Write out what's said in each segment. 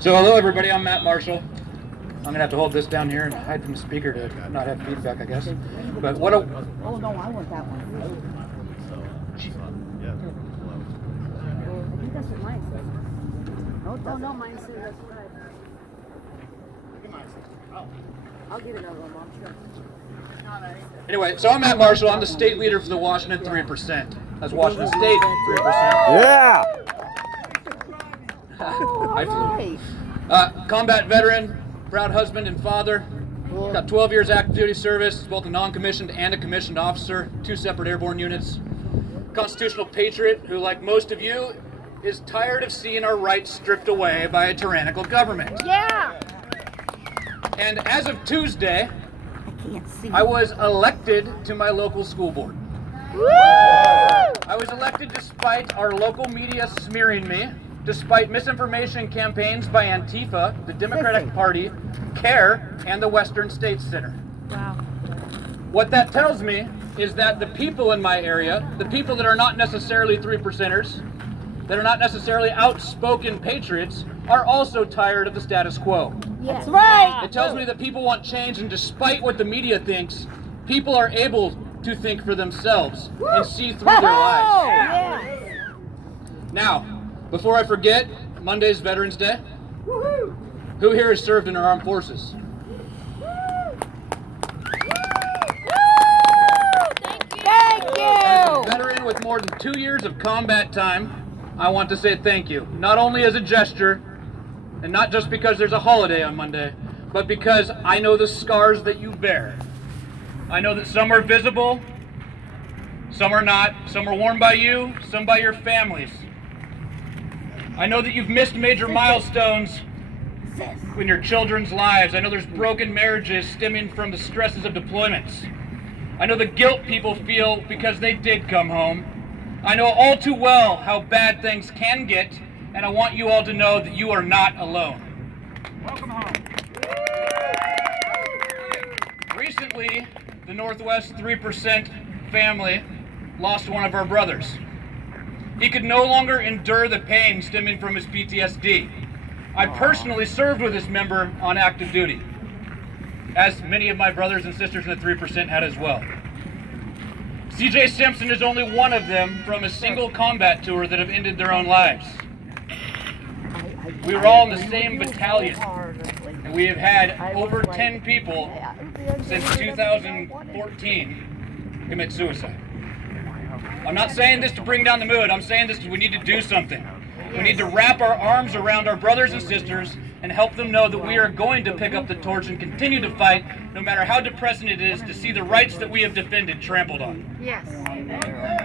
So hello everybody, I'm Matt Marshall. I'm gonna have to hold this down here and hide from the speaker to not have feedback, I guess. But what a... Oh no, I want that one. I think that's what mine says. No, no, mine says that's what I'll get another one, Mom, sure. Anyway, so I'm Matt Marshall. I'm the state leader for the Washington 3%. That's Washington State 3%. Yeah! I flew. Combat veteran, proud husband and father. Got 12 years active duty service, both a non-commissioned and a commissioned officer, 2 separate airborne units. Constitutional patriot who, like most of you, is tired of seeing our rights stripped away by a tyrannical government. Yeah! And as of Tuesday, I was elected to my local school board. Woo! I was elected despite our local media smearing me, despite misinformation campaigns by Antifa, the Democratic Party, CARE, and the Western States Center. Wow. What that tells me is that the people in my area, the people that are not necessarily 3%ers, that are not necessarily outspoken patriots, are also tired of the status quo. Yes. That's right! It tells me that people want change, and despite what the media thinks, people are able to think for themselves and see through their lives. Yeah. Now, before I forget, Monday's Veterans Day. Woo-hoo. Who here has served in our armed forces? Thank you! As a veteran with more than 2 years of combat time, I want to say thank you. Not only as a gesture, and not just because there's a holiday on Monday, but because I know the scars that you bear. I know that some are visible, some are not, some are worn by you, some by your families. I know that you've missed major milestones in your children's lives. I know there's broken marriages stemming from the stresses of deployments. I know the guilt people feel because they did come home. I know all too well how bad things can get, and I want you all to know that you are not alone. Welcome home. Recently, the Northwest 3% family lost one of our brothers. He could no longer endure the pain stemming from his PTSD. I personally served with this member on active duty, as many of my brothers and sisters in the 3% had as well. CJ Simpson is only one of them from a single combat tour that have ended their own lives. We were all in the same battalion, and we have had over 10 people since 2014 commit suicide. I'm not saying this to bring down the mood. I'm saying this because we need to do something. We need to wrap our arms around our brothers and sisters and help them know that we are going to pick up the torch and continue to fight, no matter how depressing it is, to see the rights that we have defended trampled on. Yes.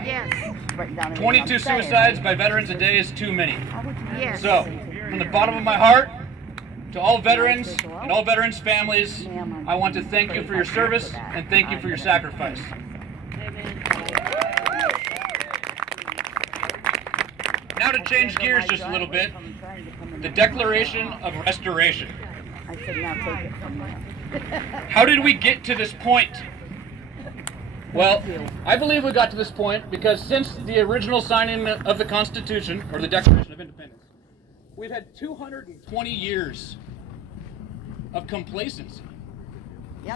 Yes. 22 suicides by veterans a day is too many. Yes. So, from the bottom of my heart, to all veterans and all veterans' families, I want to thank you for your service and thank you for your sacrifice. Now to change gears just a little bit, the Declaration of Restoration. How did we get to this point? Well, I believe we got to this point because since the original signing of the Constitution, or the Declaration of Independence, we've had 220 years of complacency,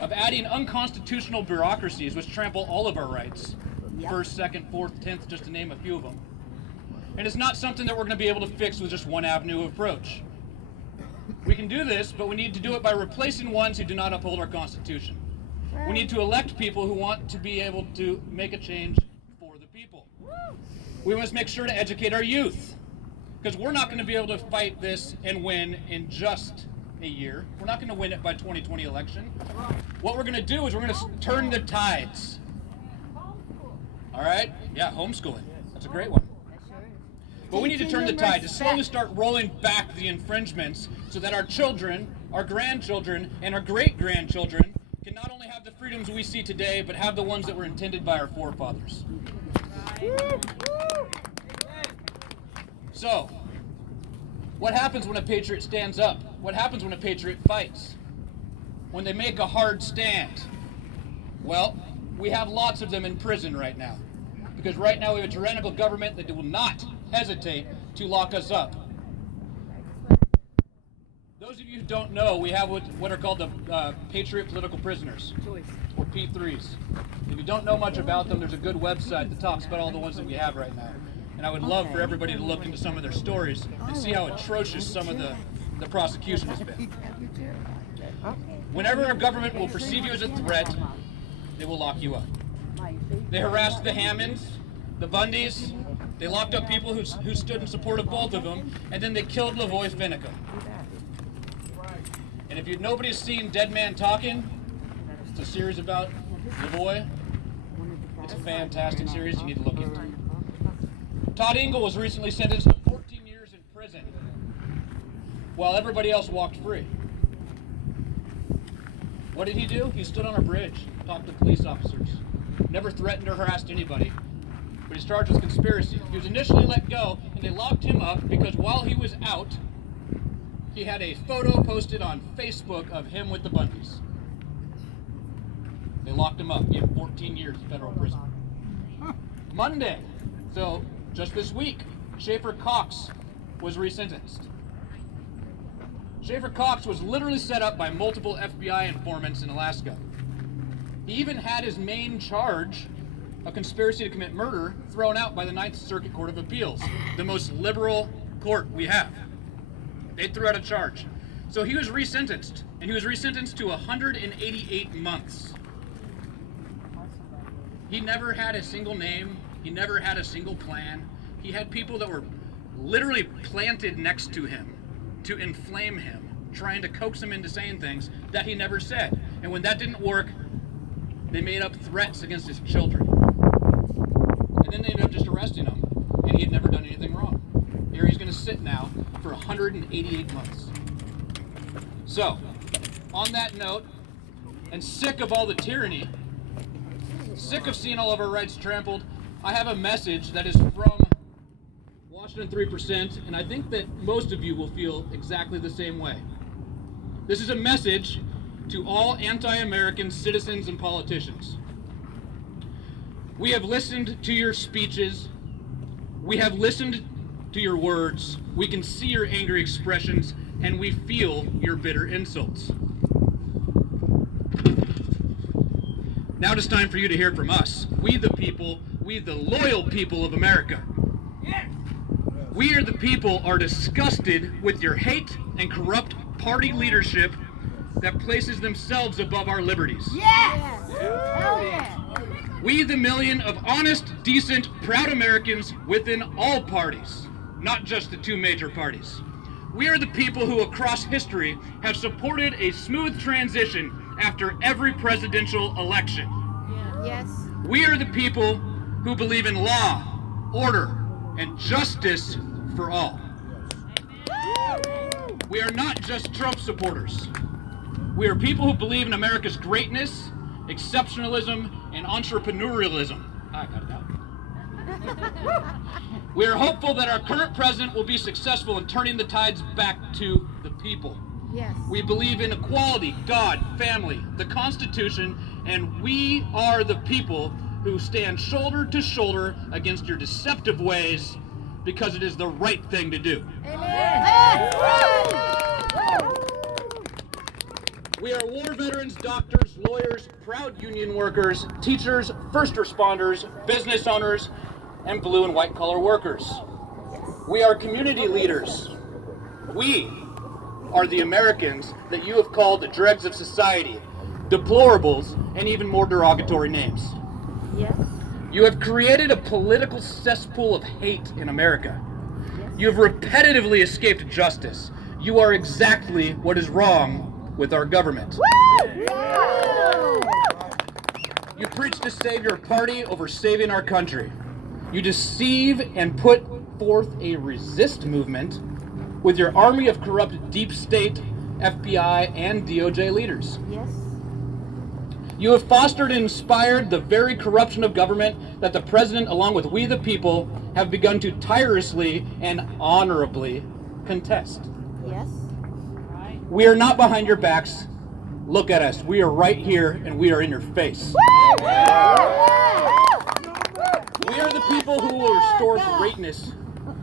of adding unconstitutional bureaucracies which trample all of our rights, 1st, 2nd, 4th, 10th, just to name a few of them. And it's not something that we're going to be able to fix with just one avenue approach. We can do this, but we need to do it by replacing ones who do not uphold our Constitution. We need to elect people who want to be able to make a change for the people. We must make sure to educate our youth, because we're not going to be able to fight this and win in just a year. We're not going to win it by 2020 election. What we're going to do is we're going to turn the tides. All right? Yeah, homeschooling. That's a great one. But we need to turn the tide to slowly start rolling back the infringements so that our children, our grandchildren, and our great-grandchildren can not only have the freedoms we see today, but have the ones that were intended by our forefathers. So, what happens when a patriot stands up? What happens when a patriot fights? When they make a hard stand? Well, we have lots of them in prison right now. Because right now we have a tyrannical government that will not hesitate to lock us up. those of you who don't know, we have what are called the Patriot Political Prisoners, or P3s. If you don't know much about them, there's a good website that talks about all the ones that we have right now. And I would love for everybody to look into some of their stories and see how atrocious some of the prosecution has been. Whenever a government will perceive you as a threat, they will lock you up. They harassed the Hammonds, the Bundys. They locked up people who stood in support of both of them, and then they killed Lavoy Finicum. And if nobody's seen Dead Man Talking, it's a series about Lavoy. It's a fantastic series you need to look into. Todd Engel was recently sentenced to 14 years in prison, while everybody else walked free. What did he do? He stood on a bridge, talked to police officers, never threatened or harassed anybody, but he's charged with conspiracy. He was initially let go, and they locked him up because while he was out, he had a photo posted on Facebook of him with the Bundys. They locked him up, gave him 14 years in federal prison. Monday, so just this week, Schaefer Cox was resentenced. Schaefer Cox was literally set up by multiple FBI informants in Alaska. He even had his main charge, a conspiracy to commit murder, thrown out by the Ninth Circuit Court of Appeals, the most liberal court we have. They threw out a charge. So he was resentenced, and he was resentenced to 188 months. He never had a single name. He never had a single plan. He had people that were literally planted next to him to inflame him, trying to coax him into saying things that he never said. And when that didn't work, they made up threats against his children. And then they ended up just arresting him, and he had never done anything wrong. Here he's going to sit now for 188 months. So, on that note, and sick of all the tyranny, sick of seeing all of our rights trampled, I have a message that is from Washington 3%, and I think that most of you will feel exactly the same way. This is a message to all anti-American citizens and politicians. We have listened to your speeches. We have listened to your words. We can see your angry expressions, and we feel your bitter insults. Now it is time for you to hear from us. We the people, we the loyal people of America. We are the people are disgusted with your hate and corrupt party leadership that places themselves above our liberties. Yes! Hell yeah! We the million of honest, decent, proud Americans within all parties, not just the two major parties. We are the people who across history have supported a smooth transition after every presidential election. Yes. We are the people who believe in law, order, and justice for all. We are not just Trump supporters. We are people who believe in America's greatness, exceptionalism, and entrepreneurialism. I got it out. We are hopeful that our current president will be successful in turning the tides back to the people. Yes. We believe in equality, God, family, the Constitution, and we are the people who stand shoulder to shoulder against your deceptive ways because it is the right thing to do. Amen. We are war veterans, doctors, lawyers, proud union workers, teachers, first responders, business owners, and blue and white collar workers. We are community leaders. We are the Americans that you have called the dregs of society, deplorables, and even more derogatory names. Yes. You have created a political cesspool of hate in America. You have repetitively escaped justice. You are exactly what is wrong with our government. You preach to save your party over saving our country. You deceive and put forth a resist movement with your army of corrupt deep state, FBI, and DOJ leaders. Yes. You have fostered and inspired the very corruption of government that the president, along with we the people, have begun to tirelessly and honorably contest. Yes. We are not behind your backs. Look at us. We are right here and we are in your face. We are the people who will restore greatness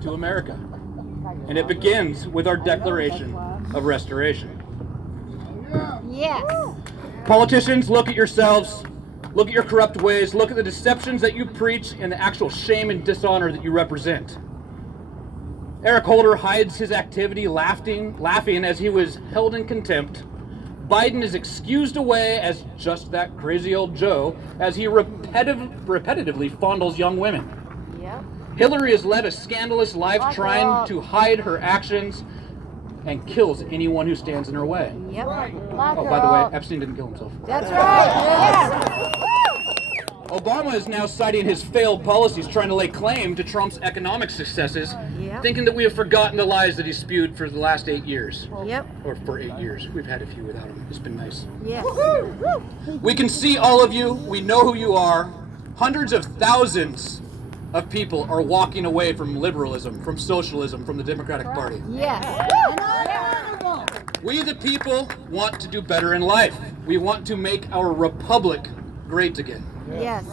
to America. And it begins with our Declaration of Restoration. Yes. Politicians, look at yourselves, look at your corrupt ways, look at the deceptions that you preach and the actual shame and dishonor that you represent. Eric Holder hides his activity laughing as he was held in contempt. Biden is excused away as just that crazy old Joe as he repetitively fondles young women. Yep. Hillary has led a scandalous life trying to hide her actions and kills anyone who stands in her way. Yep. Oh, by the way, Epstein didn't kill himself. That's right. Obama is now citing his failed policies, trying to lay claim to Trump's economic successes, Yep. thinking that we have forgotten the lies that he spewed for the last 8 years. Yep. Or for 8 years. We've had a few without him. It's been nice. Yes. We can see all of you. We know who you are. Hundreds of thousands of people are walking away from liberalism, from socialism, from the Democratic Party. Yes. We, the people, want to do better in life. We want to make our republic great again. Yes.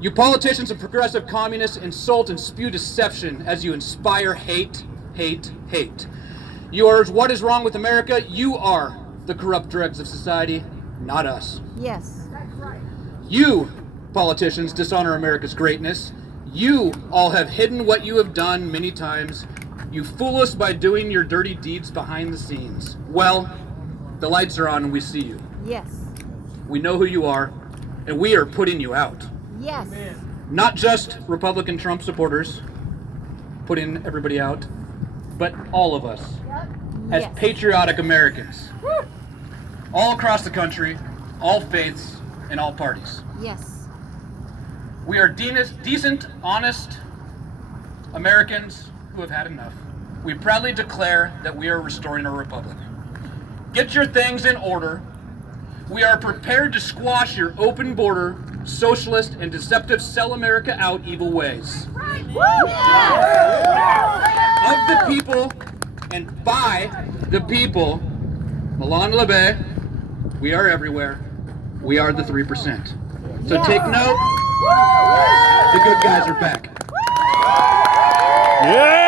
You politicians and progressive communists insult and spew deception as you inspire hate, hate, hate. You are what is wrong with America. You are the corrupt dregs of society, not us. Yes. You, politicians, dishonor America's greatness. You all have hidden what you have done many times. You fool us by doing your dirty deeds behind the scenes. Well, the lights are on and we see you. Yes. We know who you are, and we are putting you out. Yes. Not just Republican Trump supporters putting everybody out, but all of us as Yes. patriotic Americans. All across the country, all faiths, and all parties. Yes. We are decent, honest Americans who have had enough. We proudly declare that we are restoring our republic. Get your things in order. We are prepared to squash your open border, socialist, and deceptive sell America out evil ways. Of the people and by the people, Milan Labe, we are everywhere. We are the 3%. So take note, the good guys are back. Yeah!